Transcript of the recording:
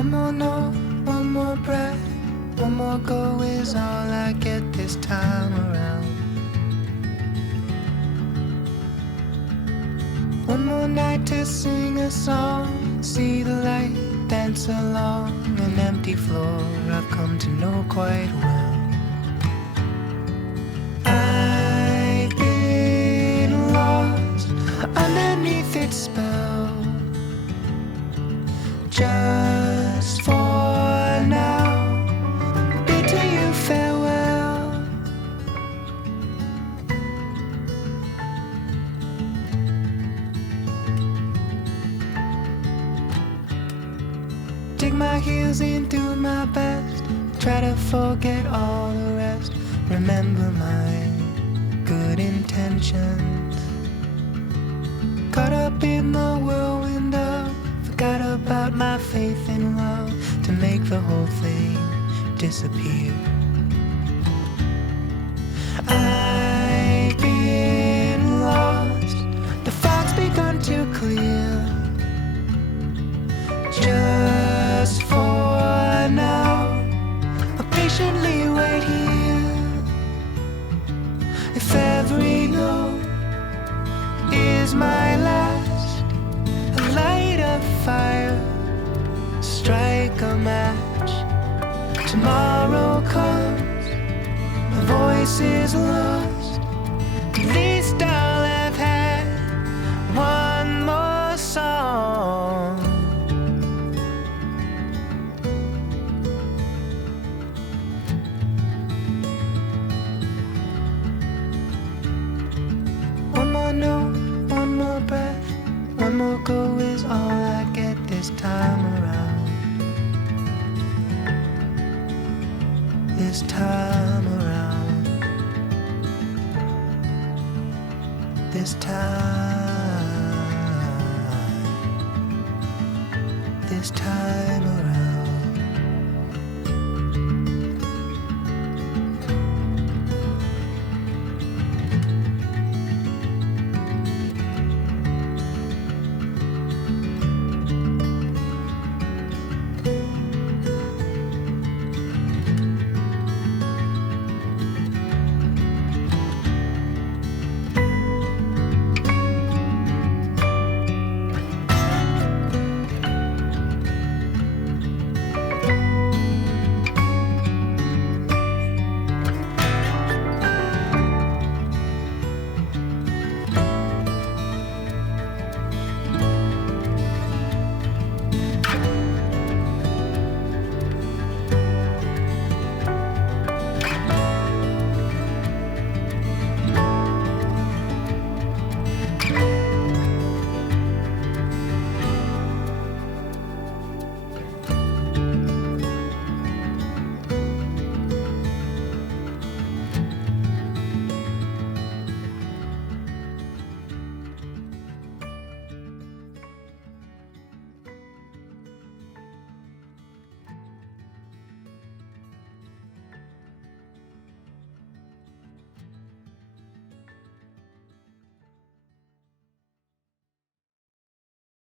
One more note, one more breath, one more go is all I get this time around. One more night to sing a song, see the light dance along an empty floor I've come to know quite well. I've been lost underneath its spell just Dig my heels in, do my best. Try to forget all the rest. Remember my good intentions. Caught up in the whirlwind of Forgot about my faith in love To make the whole thing disappear I've been lost The fog's begun to clear patiently wait here If every note is my last a light a fire, strike a match. Tomorrow comes, my voice is lost. At least I'll one more go is all I get this time around. This time around. This time. This time.